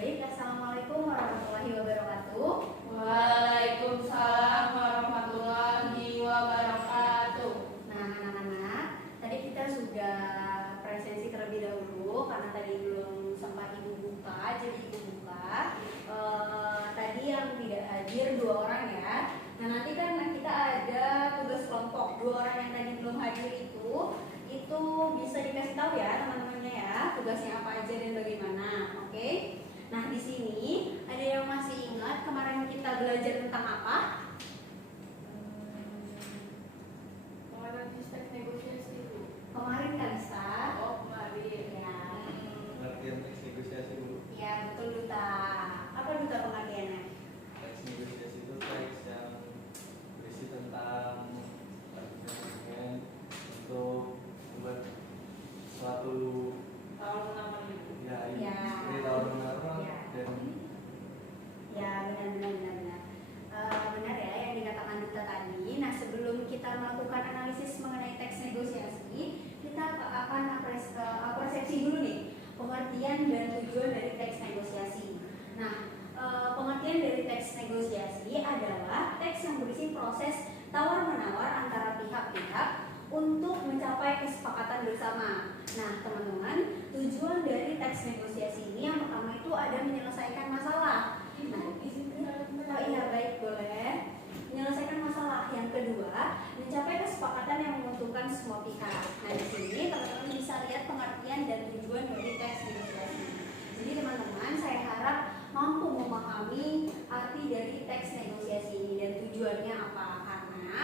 Baik, Assalamualaikum warahmatullahi wabarakatuh. Waalaikumsalam warahmatullahi wabarakatuh. Nah, anak-anak, tadi kita sudah presensi terlebih dahulu karena tadi belum sempat ibu buka, jadi ibu buka. Tadi yang tidak hadir 2 orang ya. Nah, nanti kan kita ada tugas kelompok. 2 orang yang tadi belum hadir itu bisa dikasih tahu ya teman-temannya ya, tugasnya apa aja dan bagaimana. Oke? Nah, di sini ada yang masih ingat kemarin kita belajar tentang apa? Kemarin teks negosiasi dulu. Kemarin Kalista. Oh, kemarin. Ya. Pengertian teks negosiasi dulu. Ya, betul Duta. Apa Duta pengertiannya? Teks negosiasi itu teks yang berisi tentang argumen untuk membuat suatu Tahun menambah itu. ya Ya. seperti tawar menawar Ya. dan Ya, benar. Benar ya yang dikatakan Duta tadi. Nah, sebelum kita melakukan analisis mengenai teks negosiasi, kita akan apresiasi dulu nih pengertian dan tujuan dari teks negosiasi. Nah, pengertian dari teks negosiasi adalah teks yang berisi proses tawar-menawar antara pihak-pihak untuk mencapai kesepakatan bersama. Nah, teman-teman, tujuan dari teks negosiasi ini yang pertama itu ada menyelesaikan masalah. Nah, oh iya, baik, boleh. Menyelesaikan masalah. Yang kedua, mencapai kesepakatan yang menguntungkan semua pihak. Nah, di sini teman-teman bisa lihat pengertian dan tujuan dari teks negosiasi. Jadi teman-teman, saya harap mampu memahami arti dari teks negosiasi ini dan tujuannya apa. Karena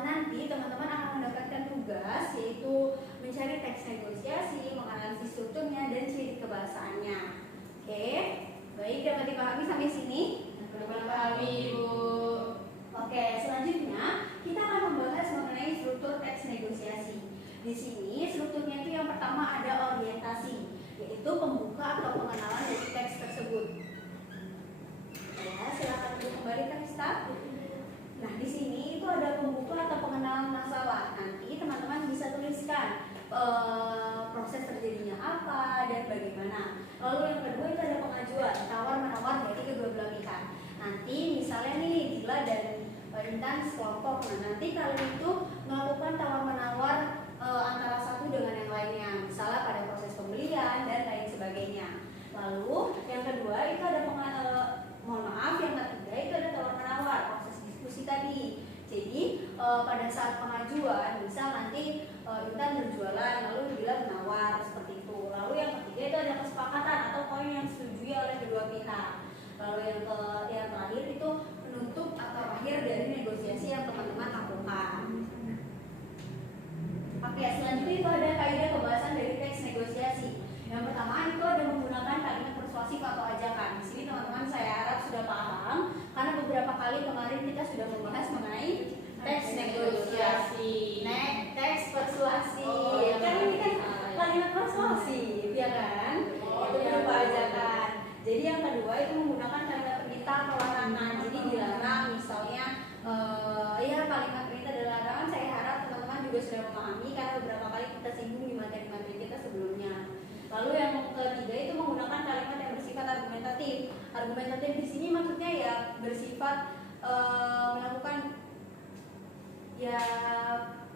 nanti teman-teman akan mendapatkan tugas yaitu mencari teks negosiasi, menganalisis strukturnya dan ciri kebahasaannya. Oke, baik, dapat dipahami sampai sini? Dipahami, Ibu. Oke, selanjutnya kita akan membahas mengenai struktur teks negosiasi. Di sini strukturnya itu yang pertama ada orientasi, yaitu pembuka atau pengenalan dari teks tersebut. Ya, silakan duduk kembali Kalista. Nah, di sini itu ada pembuka atau pengenalan masalah. Nanti teman-teman bisa tuliskan proses terjadinya apa dan bagaimana. Lalu yang kedua itu ada pengajuan, tawar-menawar dari kedua belah pihak. Nanti misalnya nih Dila dan Intan sekelompok. Nah, nanti kalian itu melakukan tawar-menawar antara satu dengan yang lainnya. Misalnya pada proses pembelian dan lain sebagainya. Lalu yang kedua itu ada yang ketiga itu ada tawar-menawar, proses diskusi tadi. Jadi pada saat pengajuan, misal nanti Intan berjualan, lalu Dila menawar seperti itu. Lalu yang ketiga itu ada kesepakatan atau poin yang disetujui oleh kedua pihak. Lalu yang terakhir itu penutup atau akhir dari negosiasi yang teman-teman lakukan. Oke, selanjutnya itu ada kaidah pembahasan dari teks negosiasi. Yang pertama itu ada menggunakan kalimat persuasif atau ajakan. Di sini teman-teman saya harap sudah paham karena beberapa kali kemarin kita sudah membahas mengenai teks negosiasi. Teks persuasi. Oh, ya, Kan ini kan kalimat persuasi, ya kan? Itu berupa ajakan. Jadi yang kedua itu menggunakan kalimat perintah atau larangan. Jadi dilarang misalnya ya kalimat perintah dan larangan saya harap teman-teman juga sudah memahami karena beberapa kali kita singgung di materi-materi kita sebelumnya. Lalu yang ketiga itu menggunakan kalimat yang bersifat argumentatif. Argumentatif di sini maksudnya ya bersifat melakukan ya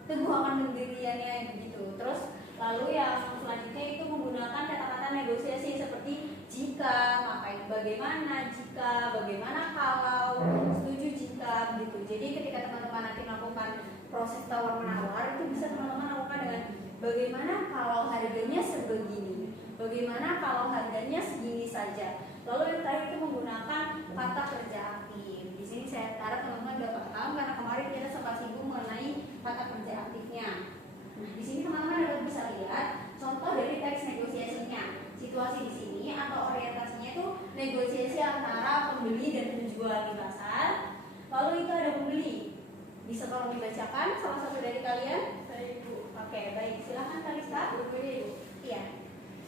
teguh akan pendiriannya begitu. Terus lalu yang selanjutnya itu menggunakan kata-kata negosiasi seperti jika, maka bagaimana, jika, bagaimana kalau, setuju jika begitu. Jadi ketika teman-teman nanti melakukan proses tawar menawar itu bisa teman-teman lakukan dengan bagaimana kalau harganya sebegini, bagaimana kalau harganya segini saja. Lalu yang terakhir itu menggunakan kata kerja aktif. Di sini saya harap teman-teman sudah paham karena kemarin kita sempat singgung mengenai kata kerja aktifnya. Nah, di sini teman-teman dapat bisa lihat contoh dari teks negosiasinya. Situasi di sini atau orientasinya itu negosiasi antara pembeli dan penjual di pasar. Lalu itu ada pembeli. Bisa tolong dibacakan salah satu dari kalian? Saya, Ibu. Oke, baik. Silakan Kalista. Ibu. Iya.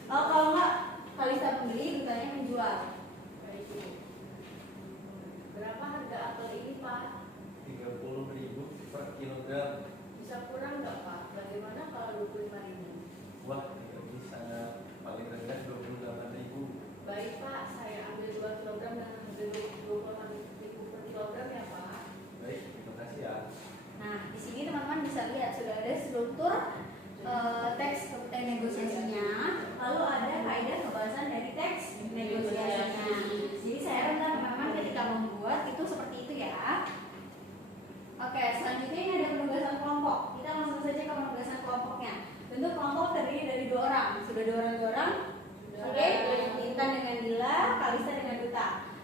Kalau enggak Kalista pembeli, Dutanya penjual. Baik, Ibu. Berapa harga apel ini, Pak? 30.000 per kilogram. Bisa kurang nggak, Pak? Bagaimana kalau 25.000? Wah, tidak bisa. Paling rendah 28.000. Baik, Pak.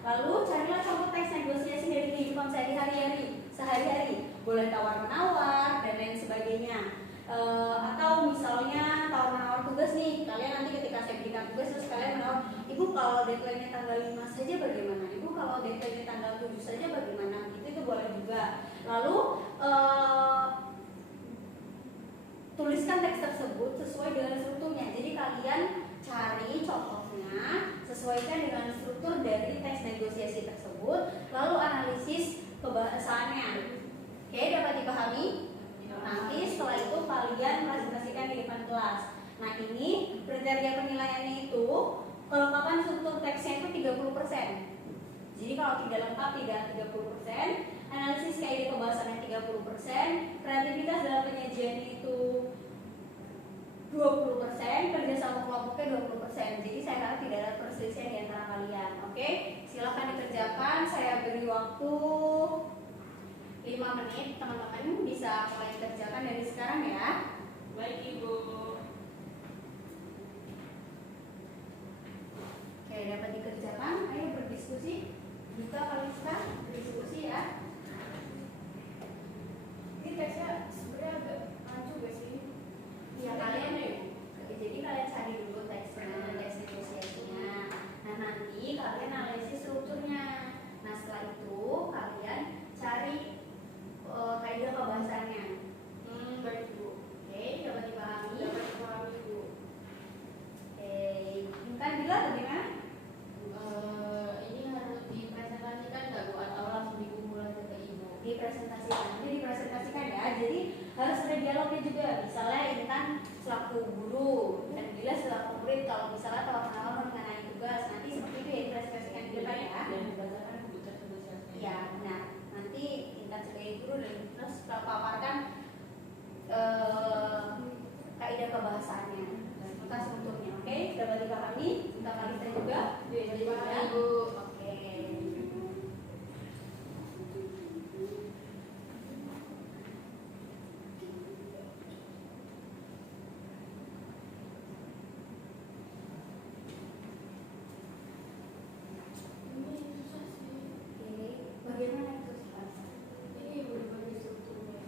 Lalu carilah contoh teks negosiasi dari kehidupan sehari-hari. Boleh tawar-menawar dan lain sebagainya. Atau misalnya tawar-menawar tugas nih, kalian nanti ketika saya berikan tugas terus kalian menawar, ibu kalau deadline-nya tanggal 5 saja bagaimana? Ibu kalau deadline-nya tanggal 7 saja bagaimana? Itu boleh juga. Lalu tuliskan teks tersebut sesuai dengan strukturnya. Jadi kalian cari contohnya, sesuaikan dengan struktur dari teks negosiasi tersebut, lalu analisis kebahasaannya. Oke, dapat dipahami? Nanti setelah itu kalian presentasikan di depan kelas. Nah, ini kriteria penilaiannya itu kelengkapan struktur teksnya itu 30%. Jadi kalau tidak lengkap tidak 30%, analisis kaidah kebahasannya 30%, kreativitas dalam penyajian itu 20%, kerjasama kelompoknya 20%. Jadi saya harap tidak ada perselisihan di antara kalian. Oke, silahkan dikerjakan. Saya beri waktu 5 menit, teman-teman bisa mulai kerjakan dari sekarang ya. Baik Ibu. Oke, dapat dikerjakan. Ayo berdiskusi. Buka Kalista, berdiskusi ya. Ini teksnya sebenarnya agak rancu gak sih? Ya kalian jadi kalian cari dulu teksnya, teks negosiasinya. Nah nanti kalian analisis strukturnya. Nah setelah itu kalian cari kaidah kebahasannya. Baik Bu. Oke, dapat dipahami? Dapat dipahami Bu. Oke, kan bila bagaimana? Ini harus dipresentasikan nggak Bu atau langsung dikumpul aja ke Ibu? Dipresentasikan ya. Jadi harus ada dialognya juga. Misalnya Intan selaku guru dan Bila selaku murid. Kalau misalnya tawar-menawar mengenai tugas, nanti seperti itu ya dipresentasikan di depan ya. Dan berdasarkan buku negosiasi. Iya, benar. Nanti Intan sebagai guru dan terus paparkan kaidah kebahasaannya, serta strukturnya. Oke, dapat dipahami? Untuk Kalista juga? Dapat dipahami Bu. Oke. Ini susah sih. Oke, bagaimana itu Pak? Ini berbagi strukturnya.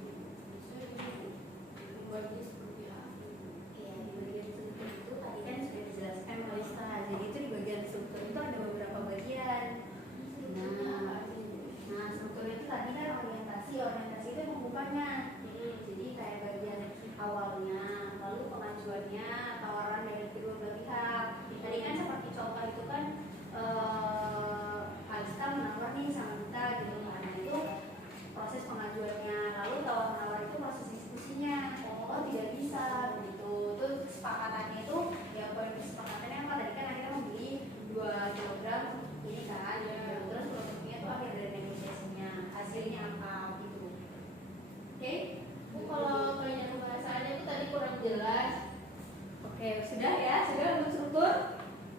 Saya berbagi seperti apa? Iya, di bagian struktur itu tadi kan sudah dijelaskan oleh Stella. Jadi itu di bagian struktur itu ada beberapa bagian. Nah, struktur itu tadi kan orientasi itu membukanya. Jadi kayak bagian awalnya, lalu pengajuannya, tawaran dari kedua belah pihak. Tadi kan seperti contoh itu kan Kalista menawar nih sama kita gitu kan. Nah, itu proses pengajuannya, lalu tawar-menawar itu proses diskusinya. Oh tidak bisa begitu. Terus kesepakatannya itu ya poin kesepakatannya apa tadi kan akhirnya membeli 2 kilogram ini kan. Terus produknya itu akhir dari negosiasinya, hasilnya apa gitu. Oke? Bu, kalau kaidah kebahasaannya itu tadi kurang jelas. Oke, sudah ya? Sudah untuk struktur?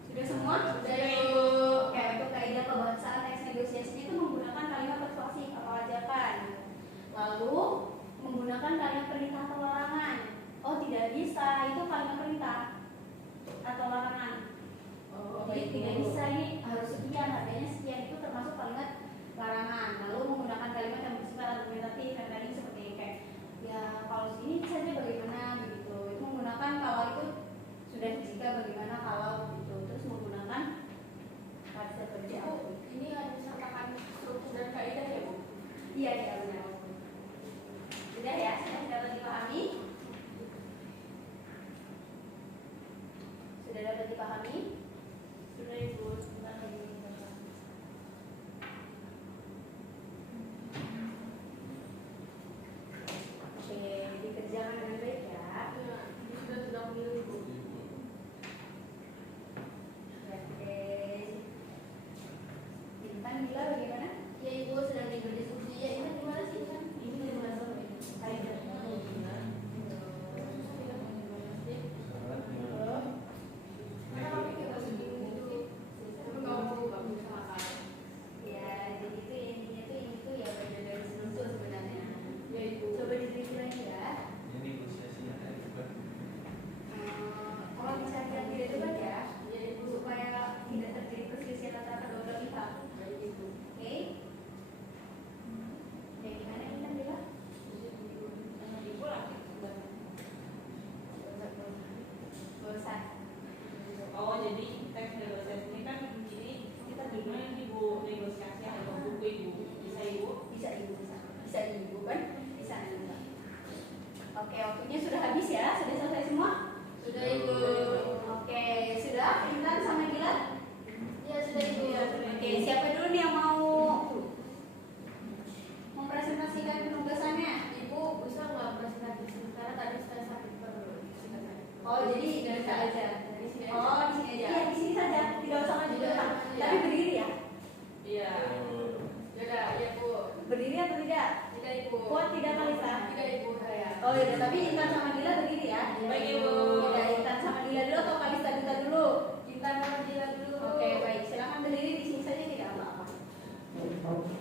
Sudah semua? Sudah ya Bu. Oke, untuk kaidah kebahasaan teks negosiasinya itu menggunakan kalimat persuasif atau ajakan. Lalu menggunakan kalimat perintah atau larangan. Oh tidak bisa, itu kalimat perintah atau larangan. Jadi tidak bisa, ini harus sekian, harganya sekian, itu termasuk kalimat larangan. Lalu menggunakan kalimat yang bersifat argumentatif, yang tadi seperti kayak ya kalau segini saja bagaimana begitu. Itu menggunakan kalau itu sudah jika bagaimana kalau begitu. Terus menggunakan kata kerja. Bu, ini harus disertakan struktur dan kaidah ya Bu? Iya benar. Sudah ya, sudah dapat dipahami? Sudah dapat dipahami? Sudah Ibu, sebentar lagi. Oke, dikerjakan dengan baik ya. Ya, ini sudah sedang memilih Bu. Oke. Intan Bila bagaimana? Ya Ibu sedang berdiskusi. Ya ini gimana Oke, siapa dulu nih yang mau mempresentasikan penugasannya? Ibu bisa nggak presentasi sementara tadi saya sakit perut. Oh, jadi bisa aja. Dari sini aja. Oh, di sini aja. Iya, di sini saja. Tidak usah maju ke depan. Tapi berdiri ya. Iya. Yaudah, iya Bu. Berdiri atau tidak? Tidak Ibu. Kuat tidak Kalista? Tidak Ibu saya. Oh iya, tapi Intan sama Dila berdiri ya. Baik, Ibu. Ya, Intan sama Dila dulu atau Kalista Dila dulu? Kita mau jalan dulu. Oke, baik. Silakan berdiri di sini saja tidak apa-apa. Oke.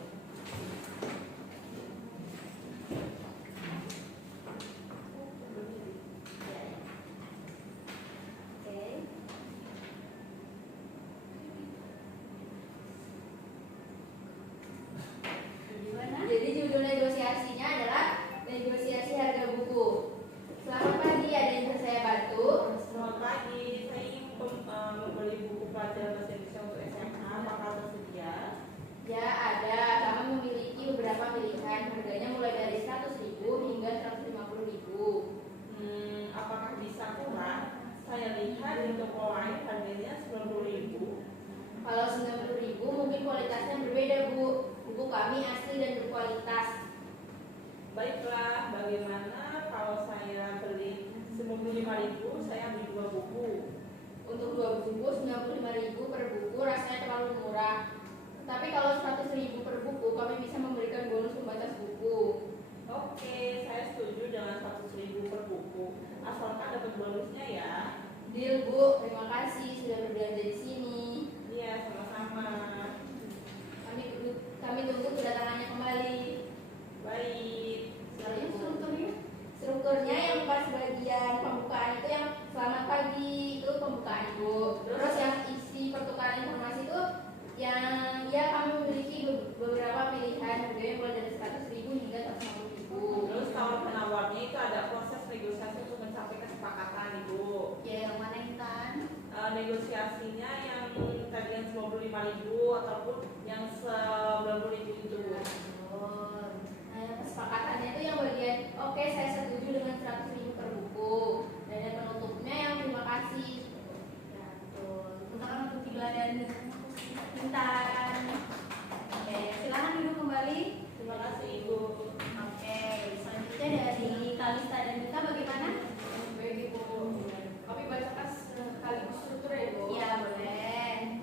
Gimana? Jadi judul negosiasinya adalah negosiasi harga buku. Selamat pagi, ada yang bisa saya bantu? Selamat pagi, saya ingin membeli buku pelajaran bahasa Indonesia untuk SMA. Apakah tersedia? Ya, ada. Kami memiliki beberapa pilihan. Harganya mulai dari 100.000 hingga 150.000. Apakah bisa kurang? Saya lihat di toko lain harganya 90.000. Kalau 90.000 mungkin kualitasnya berbeda, Bu. Buku kami asli dan berkualitas. Baiklah, bagaimana kalau saya beli 95.000, saya beli 2 buku? Untuk 2 buku 95.000 per buku rasanya terlalu murah. Tapi kalau 100.000 per buku, kami bisa memberikan bonus pembatas buku. Oke, saya setuju dengan 100.000 per buku. Asalkan dapat bonusnya ya. Deal, Bu. Terima kasih sudah berbelanja di sini. Iya, sama-sama. Kami tunggu kedatangannya kembali. Baik. Lalu strukturnya? Strukturnya yang pas bagian pembukaan itu yang selamat pagi itu pembukaan Ibu. Terus yang isi pertukaran informasi itu yang ya kami memiliki beberapa pilihan harganya mulai dari 100.000 hingga 150.000. Terus tawar penawarnya itu ada proses negosiasi untuk mencapai kesepakatan, Ibu. Ya yang mana Intan? Negosiasinya yang tadi yang 95.000 ataupun yang 90.000 itu. Nah yang kesepakatannya itu yang bagian oke saya setuju dengan 100.000 per buku. Dan yang penutupnya yang terima kasih. Ya betul. Tangan untuk Dila dan Intan. Oke, silakan duduk kembali. Terima kasih, Ibu. Oke, selanjutnya dari Kalista dan Dita bagaimana? Baik Ibu. Kami bacakan sekaligus struktur ya Ibu. Iya, boleh.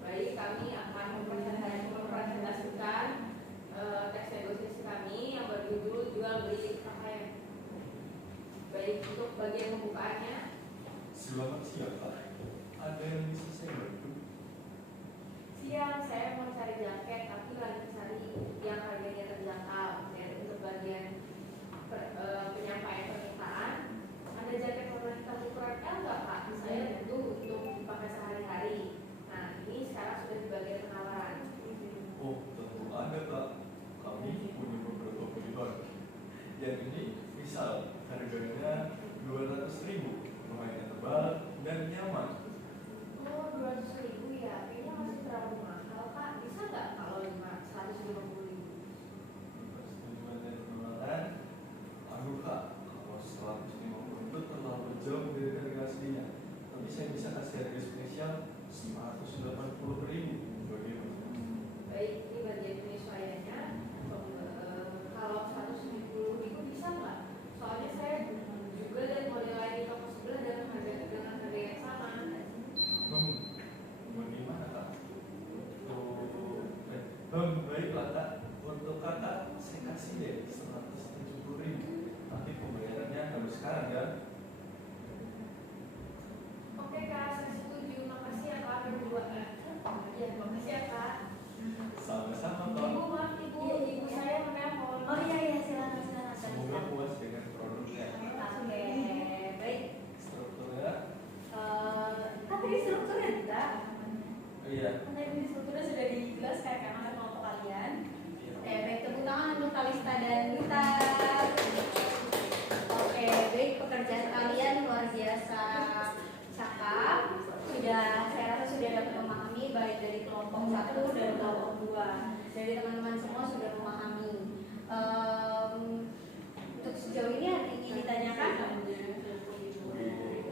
Baik, kami akan mempresentasikan teks negosiasi kami yang berjudul jual beli pakaian. Baik, untuk bagian pembukaannya. Selamat siang Pak. Ada yang bisa saya bantu? Siang, saya mau cari jaket, tapi lagi cari yang harganya terjangkau. Dan untuk bagian penyampaian permintaan, ada jaket warna hitam ukuran L nggak Pak? Saya butuh untuk dipakai sehari-hari. Nah, ini sekarang sudah di bagian penawaran. Oh, tentu ada Pak. Kami punya beberapa pilihan. Yang ini misal harganya 200.000, lumayan tebal dan nyaman. Oh, 200.000 ya? Kayaknya masih terlalu mahal Pak. Bisa nggak kalau 150.000? Persetujuan dan penolakan. Aduh Kak, kalau 150 itu terlalu jauh dari harga aslinya. Tapi saya bisa kasih harga spesial 180.000. Bagaimana? Baik, ini bagian penyesuaiannya. Kalau 170.000 bisa nggak? Soalnya saya juga dan model lain di toko sebelah dengan harga yang sama. Bagaimana Kak? Baiklah Kak. Untuk Kakak saya kasih deh 170.000. Tapi pembayarannya harus sekarang kan? Oke Kak, saya setuju. Makasih ya Kak berdua. Ya, makasih ya Kak. Sama-sama Pak. Ibu maaf Ibu, ibu saya menelpon. Oh iya, silakan. Semoga puas dengan produknya. Oke, baik. Strukturnya, Tapi di strukturnya Dita. iya. Tadi di strukturnya sudah dijelaskan karena kelompok kalian. Oke, baik, tepuk tangan untuk Kalista dan Dita. Oke, baik, pekerjaan kalian luar biasa cakap. Saya rasa sudah dapat memahami baik dari kelompok 1 dan kelompok 2. Dari teman-teman semua sudah memahami. Untuk sejauh ini ada yang ingin ditanyakan?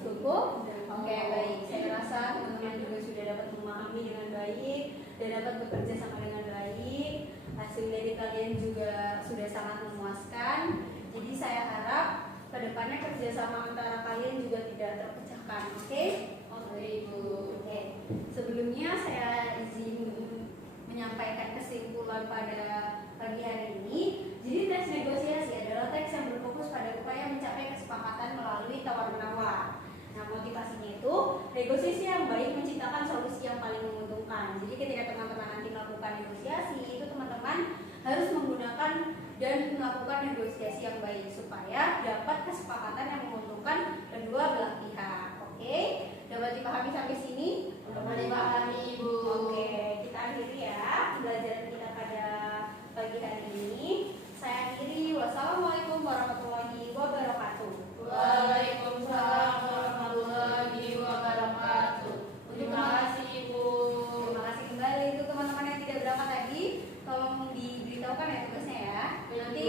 Cukup? Oke, baik. Saya rasa teman-teman memahami dengan baik dan dapat bekerja sama dengan baik. Hasil dari kalian juga sudah sangat memuaskan. Jadi saya harap kedepannya kerjasama antara kalian juga tidak terpecahkan. Oke? Oke Ibu. Oke. Sebelumnya saya izin menyampaikan kesimpulan pada pagi hari ini. Jadi teks negosiasi adalah teks yang berfokus pada upaya mencapai kesepakatan melalui tawar-menawar. Nah, motivasinya itu negosiasi yang baik menciptakan solusi yang paling menguntungkan. Jadi ketika teman-teman nanti melakukan negosiasi, itu teman-teman harus menggunakan dan melakukan negosiasi yang baik supaya dapat kesepakatan yang menguntungkan kedua belah pihak. Oke? Dapat dipahami sampai sini? Dapat dipahami Ibu. Oke, kita akhiri ya pembelajaran kita pada pagi hari ini. Saya akhiri. Wassalamualaikum warahmatullahi wabarakatuh. Waalaikumsalam warahmatullahi wabarakatuh. Terima kasih Ibu. Terima kasih kembali. Untuk teman-teman yang tidak berangkat tadi, tolong diberitahukan ya tugasnya ya. Nanti